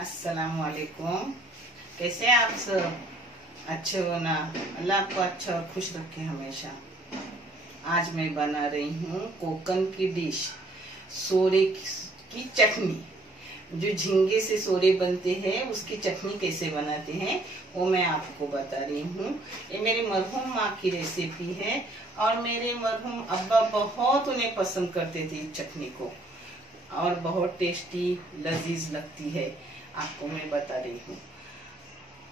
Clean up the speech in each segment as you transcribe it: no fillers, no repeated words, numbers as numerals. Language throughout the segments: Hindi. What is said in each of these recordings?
अस्सलाम वालेकुम। कैसे हैं आप सब? अच्छे हो ना? अल्लाह आपको अच्छा और खुश रखे हमेशा। आज मैं बना रही हूँ कोकन की डिश, सोरे की चटनी। जो झींगे से सोरे बनते हैं उसकी चटनी कैसे बनाते हैं वो मैं आपको बता रही हूँ। ये मेरी मरहूम माँ की रेसिपी है और मेरे मरहूम अब्बा बहुत उन्हें पसंद करते थे इस चटनी को और बहुत टेस्टी लजीज लगती है। आपको मैं बता रही हूँ।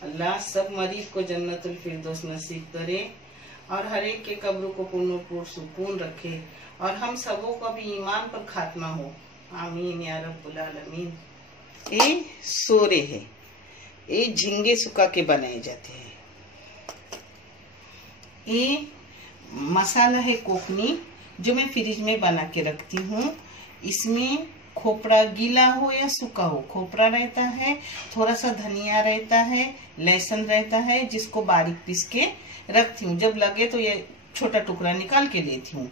अल्लाह सब मरीज को जन्नतुल फिरदौस नसीब करे और हर एक के कब्र को पुनः सुकून रखे और हम सबों को भी ईमान पर खात्मा हो। आमीन या रब्बुल आलमीन। ये सोरे है, ये झींगे सुखा के बनाए जाते हैं। ये मसाला है कोकनी जो मैं फ्रिज में बना के रखती हूँ। इसमें खोपड़ा गीला हो या सूखा हो, खोपड़ा रहता है, थोड़ा सा धनिया रहता है, लहसुन रहता है जिसको बारीक पीस के रखती हूँ। जब लगे तो ये छोटा टुकड़ा निकाल के लेती हूँ।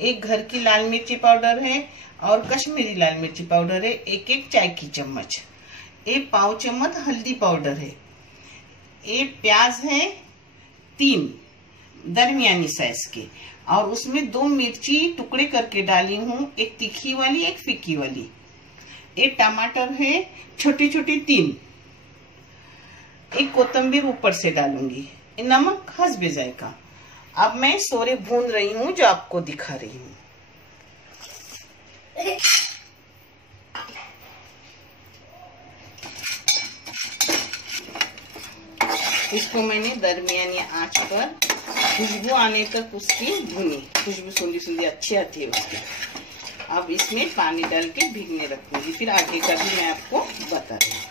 एक घर की लाल मिर्ची पाउडर है और कश्मीरी लाल मिर्ची पाउडर है, एक एक चाय की चम्मच। एक पाव चम्मच हल्दी पाउडर है। एक प्याज है 3 दरमियानी साइज के और उसमें 2 मिर्ची टुकड़े करके डाली हूँ, एक तीखी वाली एक फीकी वाली। एक टमाटर है छोटी छोटी 3। एक कोतंबीर ऊपर से डालूंगी। नमक हस्बे जायका। अब मैं सोरे भून रही हूँ जो आपको दिखा रही हूँ। इसको मैंने दरमियानी आंच पर खुशबू आने तक उसकी भुनी। खुशबू सुंदी सुंदी अच्छी आती है उसकी। अब इसमें पानी डाल के भीगने रखूंगी, फिर आगे का भी मैं आपको बता रही हूँ।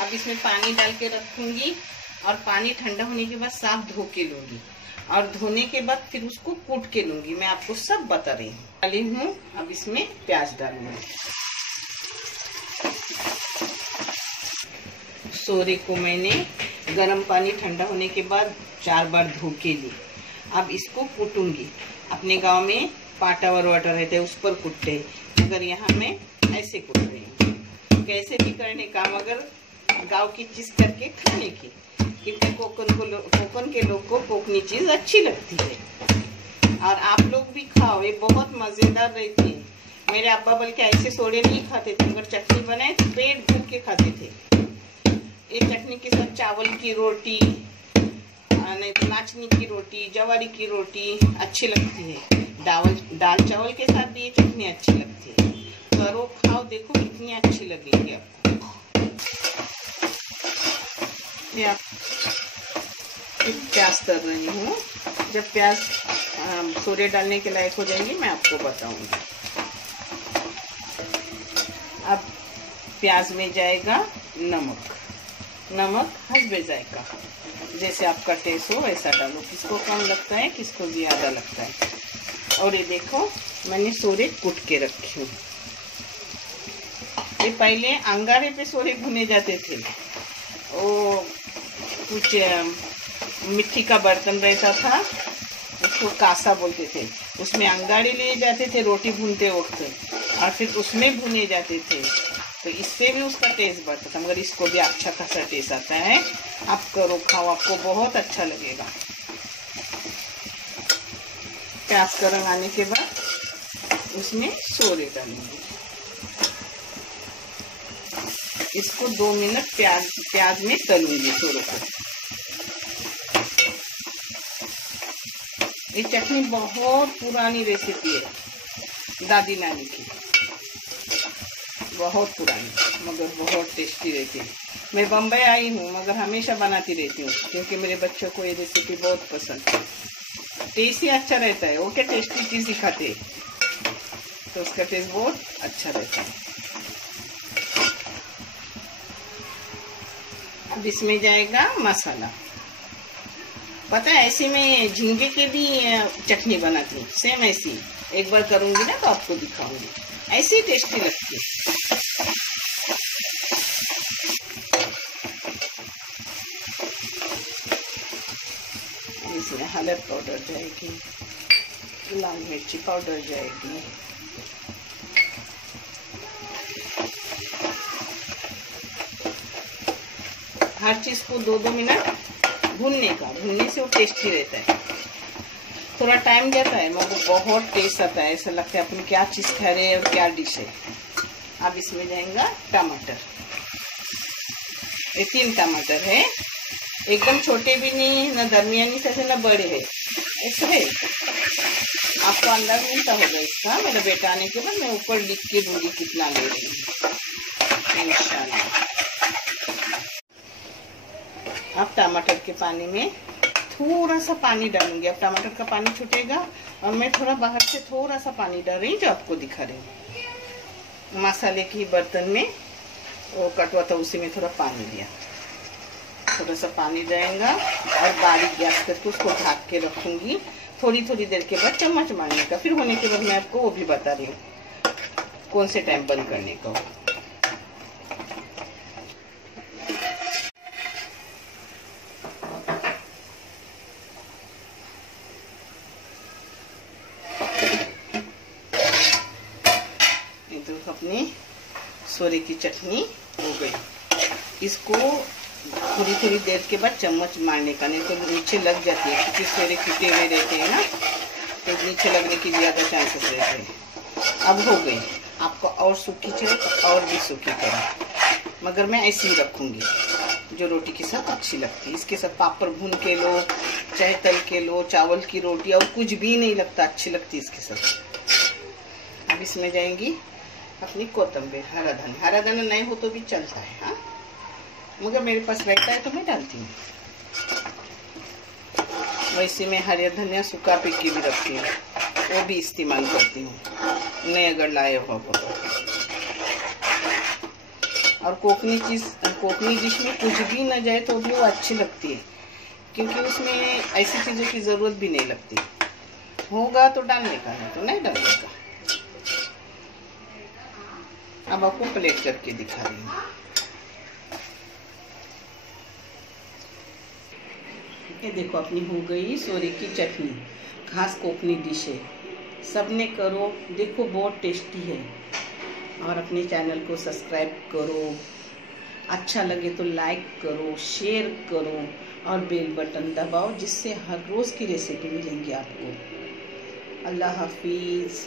अब इसमें पानी डाल के रखूंगी और पानी ठंडा होने के बाद साफ धो के लूंगी और धोने के बाद फिर उसको कूट के लूंगी। मैं आपको सब बता रही हूँ। डाली हूँ, अब इसमें प्याज डालूंगी। सोरे को मैंने गर्म पानी ठंडा होने के बाद 4 बार धो के ली। अब इसको कूटूंगी। अपने गांव में पाटा और वाटर रहते हैं उस पर कूटते हैं, मगर यहाँ मैं ऐसे कूट रही हूँ। कैसे भी करने का, मगर गांव की चीज करके खाने की, क्योंकि कोकन के लोग को कोकनी चीज अच्छी लगती है और आप लोग भी खाओ, ये बहुत मजेदार रहती है। मेरे अब्बा बल्कि ऐसे सोरे नहीं खाते थे, मगर चटनी बनाए तो पेट भर के खाते थे। ये चटनी के साथ चावल की रोटी, नहीं तो नाचनी की रोटी, जवारी की रोटी अच्छी लगती है। दाल चावल के साथ भी ये चटनी अच्छी लगती है। करो, खाओ, देखो कितनी अच्छी लगेगी आपको। प्याज कर रही हूँ। जब प्याज सोरे डालने के लायक हो जाएंगे मैं आपको बताऊंगी। अब प्याज में जाएगा नमक। नमक हस्बे जायका, जैसे आपका टेस्ट हो वैसा डालो। किसको कम लगता है, किसको ज्यादा लगता है। और ये देखो मैंने सोरे कूट के रखी हूँ। ये पहले अंगारे पे सोरे भुने जाते थे। वो कुछ मिट्टी का बर्तन रहता था, उसको कासा बोलते थे, उसमें अंगारे ले जाते थे रोटी भूनते वक्त और फिर उसमें भुने जाते थे, तो इससे भी उसका टेस्ट बढ़ता था। मगर इसको भी अच्छा खासा टेस्ट आता है। आप करो, खाओ, आपको बहुत अच्छा लगेगा। प्याज का रंग आने के बाद उसमें सोरे डालेंगे। इसको 2 मिनट प्याज में तलूंगी सोरे को। ये चटनी बहुत पुरानी रेसिपी है, दादी नानी की, बहुत पुरानी, मगर बहुत टेस्टी रहती है। मैं बम्बई आई हूँ मगर हमेशा बनाती रहती हूँ, क्योंकि मेरे बच्चों को ये रेसिपी बहुत पसंद है। टेस्ट ही अच्छा रहता है। वो क्या टेस्टी चीज दिखाते हैं तो उसका टेस्ट बहुत अच्छा रहता है। अब इसमें जाएगा मसाला। पता है ऐसे में झींगे के भी चटनी बनाती हूँ, सेम ऐसी। एक बार करूंगी ना तो आपको दिखाऊंगी, ऐसी टेस्टी लगती है। इसमें हल्दी पाउडर जाएगी, लाल मिर्ची पाउडर जाएगी। हर चीज़ को 2-2 मिनट भूनने का, भूनने से वो टेस्टी रहता है। थोड़ा टाइम जाता है मगर बहुत टेस्ट आता है, ऐसा लगता है अपन क्या चीज़ खा रहे हैं और क्या डिश है। अब इसमें जाएगा टमाटर। ये 3 टमाटर है, एकदम छोटे भी नहीं, ना दरमियानी से ना बड़े है, ऐसा है। आपको अंदाज मिलता होगा इसका। मेरा बेटा आने के बाद मैं ऊपर लिख के दूंगी कितना ले रही हूँ इंशाल्लाह। अब टमाटर के पानी में थोड़ा सा पानी डालूंगी। अब टमाटर का पानी छूटेगा और मैं थोड़ा बाहर से थोड़ा सा पानी डाल रही हूँ, जो आपको दिखा रही हूँ। मसाले की बर्तन में वो कटवा था, उसी में थोड़ा पानी दिया, थोड़ा सा पानी जाएगा और बारीक गैस करके उसको ढक के रखूंगी। थोड़ी थोड़ी देर के बाद चम्मच मारने का, फिर होने के बाद मैं आपको वो भी बता रही हूँ कौन से टाइम बंद करने का। तो अपनी सोरे की चटनी हो गई। इसको थोड़ी थोड़ी देर के बाद चम्मच मारने का, नहीं तो नीचे लग जाती है, क्योंकि सोरे टूटे हुए रहते हैं ना, तो नीचे लगने की ज़्यादा चांसेस रहते हैं। अब हो गई। आपको और सूखी चाहिए तो और भी सूखी करें, मगर मैं ऐसी ही रखूँगी जो रोटी के साथ अच्छी लगती है। इसके साथ पापड़ भून के लो, चाहे तल के लो, चावल की रोटी, और कुछ भी नहीं लगता, अच्छी लगती इसके साथ। अब इसमें जाएंगी अपनी कोतंबीर, हरा धनिया। हरा धनिया नहीं हो तो भी चलता है, हाँ, मगर मेरे पास रहता है तो मैं डालती हूँ। वैसे मैं हरा धनिया सूखा पीट के भी रखती हूँ, वो भी इस्तेमाल करती हूँ, नहीं अगर लाए हो तो। और कोकनी डिश में कुछ भी न जाए तो भी वो अच्छी लगती है, क्योंकि उसमें ऐसी चीज़ों की ज़रूरत भी नहीं लगती। होगा तो डालने का, नहीं तो नहीं डालने का। अब आपको प्लेट करके दिखा रही हूँ। ये देखो अपनी हो गई सोरे की चटनी, खास कोकनी डिश है। सबने करो, देखो बहुत टेस्टी है। और अपने चैनल को सब्सक्राइब करो, अच्छा लगे तो लाइक करो, शेयर करो और बेल बटन दबाओ, जिससे हर रोज़ की रेसिपी मिलेंगी आपको। अल्लाह हाफिज़।